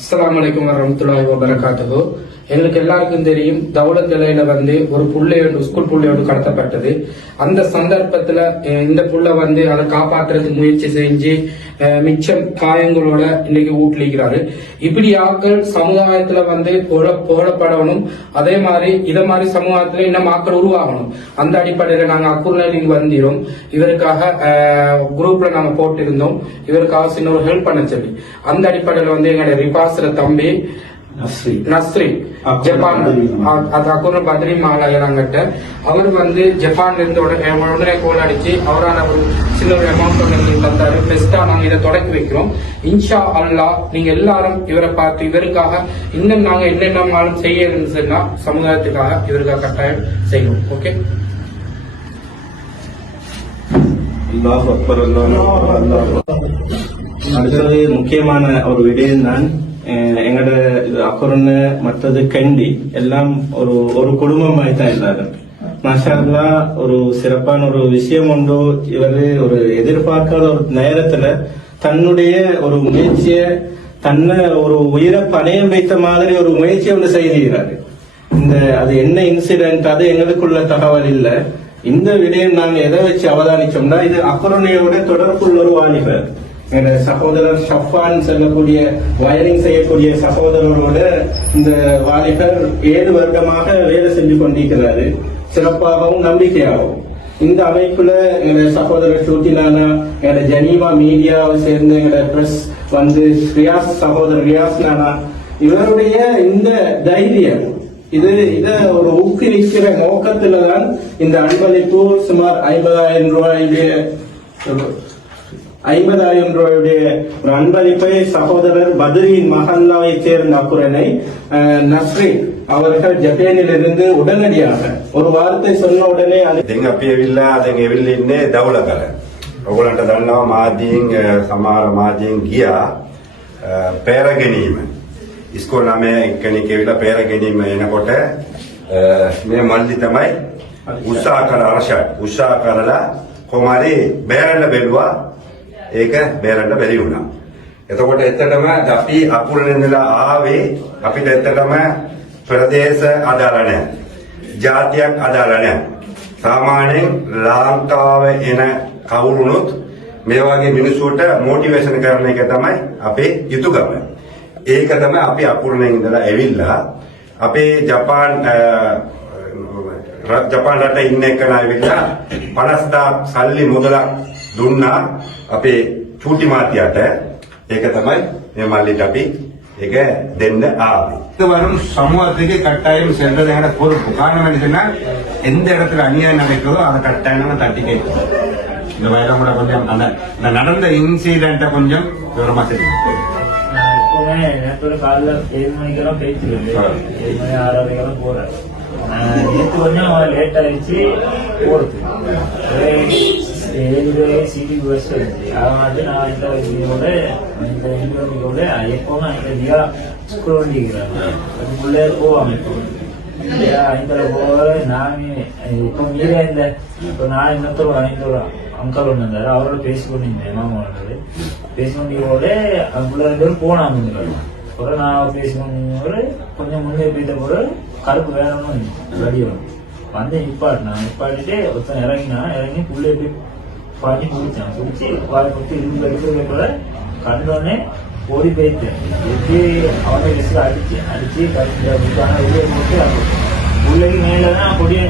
அஸ்ஸலாமு அலைக்கும் வரஹ்மத்துல்லாஹி வபரகாத்துஹு. எங்களுக்கு எல்லாருக்கும் தெரியும், தௌலத் நிலையில ஒரு ஸ்கூல் புள்ளையோடு கடத்தப்பட்டது. அந்த சந்தர்ப்பத்துல இந்த புள்ள அதை காப்பாற்றுறதுக்கு முயற்சி செஞ்சு மிச்சம் காயங்களோட இன்னைக்கு ஊட்டிக்கிறாரு. இப்படி ஆக்கள் சமுதாயத்துல புகழப்படணும். அதே மாதிரி இத மாதிரி சமுதாயத்துல இன்னும் ஆக்கள் உருவாகணும். அந்த அடிப்படையில நாங்க அக்குர்நலிக்கு வந்திரோம். இவருக்காக குரூப்ல நாங்க போட்டிருந்தோம். இவருக்காக சின்ன ஒரு ஹெல்ப் பண்ண சொல்லி அந்த அடிப்படையில எங்களுடைய ரிபாஸ்ல தம்பி நஸ்ரி ஜப்பான் அக்குர்ன பத்ரி மாலாயராங்கிட்ட அவர் ஜப்பான்ல இருந்து உடனே கோல் அடிச்சு அவரான ஒரு சின்ன ஒரு அமௌண்ட் தந்தாரு. பெஸ்டா நாங்க இதை தொடக்கி வைக்கிறோம். இன்ஷா அல்லாஹ் நீங்க எல்லாரும் இவரை பார்த்து இவருக்காக இன்னும் நாங்க என்னென்னாலும் செய்ய சொன்னா சமுதாயத்துக்காக இவருக்காக கட்டாயம் செய்யணும். ஓகே, அடுத்தது முக்கியமான ஒரு விடயம் தான் எங்கட அக்குரன்னு மற்றது கண்டி எல்லாம் ஒரு குடும்பமாய் தான் எல்லாரும். மாஷா அல்லாஹ் ஒரு சிறப்பான ஒரு விஷயம் உண்டு. இவரு ஒரு எதிர்பார்க்காத ஒரு நேரத்துல தன்னுடைய ஒரு முயற்சிய தன்னை ஒரு உயிரை பணையம் வைத்த மாதிரி ஒரு முயற்சியை ஒன்று செய்கிறாரு. அது என்ன இன்சிடென்ட் அது எங்களுக்குள்ள தகவல் இல்ல. இந்த விடயம் நாங்க எதை வச்சு அவதானிச்சோம்னா, இது அக்குரணையோட தொடர்புள்ள ஒரு வாலிபர் சகோதரர் ஷஃபான் செல்லக்கூடிய வயரிங் செய்யக்கூடிய சகோதரரோட இந்த வாலிபர் 7 வருடமாக வேலை செஞ்சு கொண்டிருக்கிறாரு, சிறப்பாகவும் நம்பிக்கையாகவும். இந்த அமைப்புல எங்க சகோதரர் ஷூட்டினானா, எங்க ஜெனீவா மீடியாவை சேர்ந்த எங்க பிரஸ் ரியாஸ் சகோதரர் ரியாஸ் நானா, இவருடைய இந்த தைரியம் இத ஒரு ஊக்குவிக்கிற நோக்கத்துலதான் இந்த அன்பளிப்பு சுமார் 50,000 ரூபாயுடைய ஒரு அன்பளிப்பை சகோதரர் பத்ரியின் மஹல்லாவை சேர்ந்த அக்குரனை நஸ்ரி அவர்கள் ஜப்பானில் இருந்து உடனடியாக ஒரு வார்த்தை சொன்ன உடனே දවලකර ඔගලන්ට දන්නවා මාදීන් සමහර මාදීන් ගියා පෙර ගැනීම ඉස්කෝල 9 එක්කෙනෙක් ඇවිල්ලා පෙර ගැනීම එනකොට මේ මල්ලි තමයි උත්සාහ කරලා කොමාරි බේරන්න බැලුවා. ඒක බේරන්න බැරි වුණා. එතකොට එතනම අපි අකුරෙන් ඉඳලා ආවේ අපිට එතනම ප්‍රදේශ අදාළ නැහැ. ජාතියක් අදාළ නැහැ. සාමාන්‍යයෙන් ලාංකාවේ එන කවුරුනොත් මේ වගේ මිනිස්සුන්ට මොටිවේෂන් කරන එක තමයි අපේ යුතුයකම. ඒක තමයි අපි අකුරෙන් ඉඳලා ඇවිල්ලා අපේ ජපාන් රටේ ඉන්න එකන ඇවිල්ලා 50,000 සල්ලි මුදලක් දුන්නා අපේ චූටි මාත්‍යාට. ඒක තමයි මේ මල්ලිට අපි ඒක දෙන්න ආවේ. இது வரும் சமூகத்துக்கு கட்டாயம் சென்றதை பொறுப்பு. காரணம் என்னன்னா, எந்த இடத்துல அநியாயம் நடக்கிறதோ அதை கட்டாயம் நம்ம தட்டி கேட்கணும். இந்த வயல கூட கொஞ்சம் அந்த நடந்த இன்சிடென்ட்டை கொஞ்சம் விவரமா தெரியும். நேற்று காலைல 7 மணிக்கெல்லாம் பேச்சு 7 மணி 6 மணிக்கெல்லாம் போறேன். நேற்று கொஞ்சம் லேட் ஆயிடுச்சு போறது. 7 சிட்டிக்கு பஸ் வந்துச்சு. அதனால நான் இந்த வண்டியோட எப்பவுமே அந்த தியா ஸ்கூல் வண்டிக்கிறாங்க. அதுக்குள்ளே போவாங்க. இப்போ 5 போக நானே இப்போ மீறே இல்லை. இப்போ நான் இன்னொருத்தர் 5 அங்கல் ஒன்று இருந்தாரு, அவரோட பேசிக்கொண்டிருந்தேன். மாமாவோட பேசிக்கொண்டியோட அதுக்குள்ள 2 பேரும் போனாங்க. கூட நான் பேசிக்கொண்டு கொஞ்சம் முன்னே போயிட்ட கூட கருப்பு வேணும்னு வடிவம் நிப்பாட்டிட்டு ஒருத்தன் இறங்கி புள்ளே போய் பாட்டி குடிச்சான். குடிச்சு வாழை குத்தி இருந்து எடுக்கிறத கூட கண்டோடனே ஓடி போயிட்டேன். எப்படி அவனை விசில அடிச்சு கருப்பு வெளியே போட்டு உள்ளே மேலதான் கொடிய